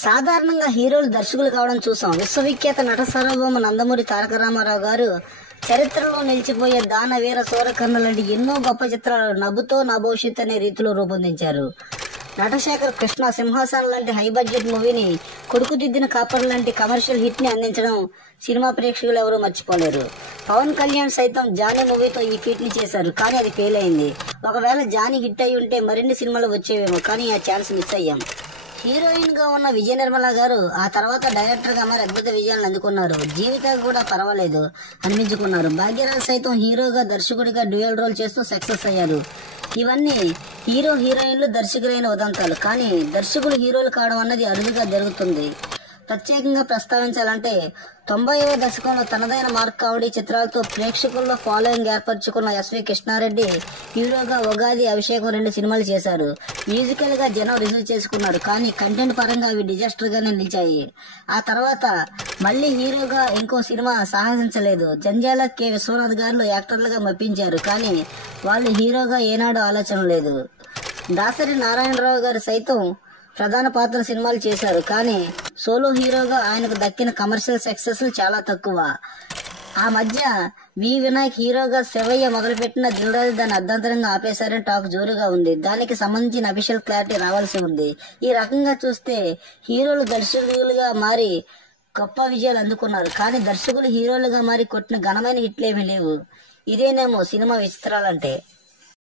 సాధారణంగా హీరోలు దర్శకులు కావడం చూసాం. విశ్వవిఖ్యాత నట సార్వభౌమ నందమూరి తారక రామారావు గారు చరిత్రలో నిలిచిపోయే దాన వీర సూరకర్ణ లాంటి ఎన్నో గొప్ప చిత్రాలు నభుతో నా భవిష్యత్ అనే రీతిలో రూపొందించారు. నటశేఖర్ కృష్ణ సింహాసనం లాంటి హై బడ్జెట్ మూవీని, కొడుకుదిద్దిన కాపర్ లాంటి కమర్షియల్ హిట్ ని అందించడం సినిమా ప్రేక్షకులు ఎవరూ మర్చిపోలేరు. పవన్ కళ్యాణ్ సైతం జానీ మూవీతో ఈ ఫీట్ ని చేశారు, కానీ అది ఫెయిల్ అయింది. ఒకవేళ జానీ హిట్ అయి ఉంటే మరిన్ని సినిమాలు వచ్చేవేమో, కానీ ఆ ఛాన్స్ మిస్ అయ్యాం. హీరోయిన్ గా ఉన్న విజయ నిర్మల గారు ఆ తర్వాత డైరెక్టర్ గా మరి అద్భుత విజయాలను అందుకున్నారు. జీవిత కూడా పర్వాలేదు అనిపించుకున్నారు. భాగ్యరాజ్ సైతం హీరోగా దర్శకుడిగా డ్యూయల్ రోల్ చేస్తూ సక్సెస్ అయ్యారు. ఇవన్నీ హీరోయిన్లు దర్శకులైన ఉదంతాలు, కానీ దర్శకులు హీరోలు కావడం అన్నది అరుదుగా జరుగుతుంది. ప్రత్యేకంగా ప్రస్తావించాలంటే 90వ దశకంలో తనదైన మార్క్ కామెడీ చిత్రాలతో ప్రేక్షకుల్లో ఫాలోయింగ్ ఏర్పరచుకున్న ఎస్వి కృష్ణారెడ్డి హీరోగా ఉగాది, అభిషేకం 2 సినిమాలు చేశారు. మ్యూజికల్ గా జనం రిసీవ్ చేసుకున్నారు, కానీ కంటెంట్ పరంగా అవి డిజాస్టర్ గానే నిలిచాయి. ఆ తర్వాత మళ్లీ హీరోగా ఇంకో సినిమా సాహసించలేదు. జంజాల కె విశ్వనాథ్ గారు యాక్టర్లుగా మెప్పించారు, కానీ వాళ్ళు హీరోగా ఏనాడు ఆలోచన లేదు. దాసరి నారాయణరావు గారు సైతం ప్రధాన పాత్ర సినిమాలు చేశారు, కానీ సోలో హీరోగా ఆయనకు దక్కిన కమర్షియల్ సక్సెస్ చాలా తక్కువ. ఆ మధ్య వి వినాయక్ హీరోగా శివయ్య మొదలుపెట్టిన దిల్ రాజు దాన్ని అర్ధాంతరంగా ఆపేశారని టాక్ జోరుగా ఉంది. దానికి సంబంధించిన అఫీషియల్ క్లారిటీ రావాల్సి ఉంది. ఈ రకంగా చూస్తే హీరోలు దర్శకులుగా మారి గొప్ప విజయాలు అందుకున్నారు, కానీ దర్శకులు హీరోలుగా మారి కొట్టిన ఘనమైన హిట్లేమీ లేవు. ఇదేనేమో సినిమా విచిత్రాలంటే.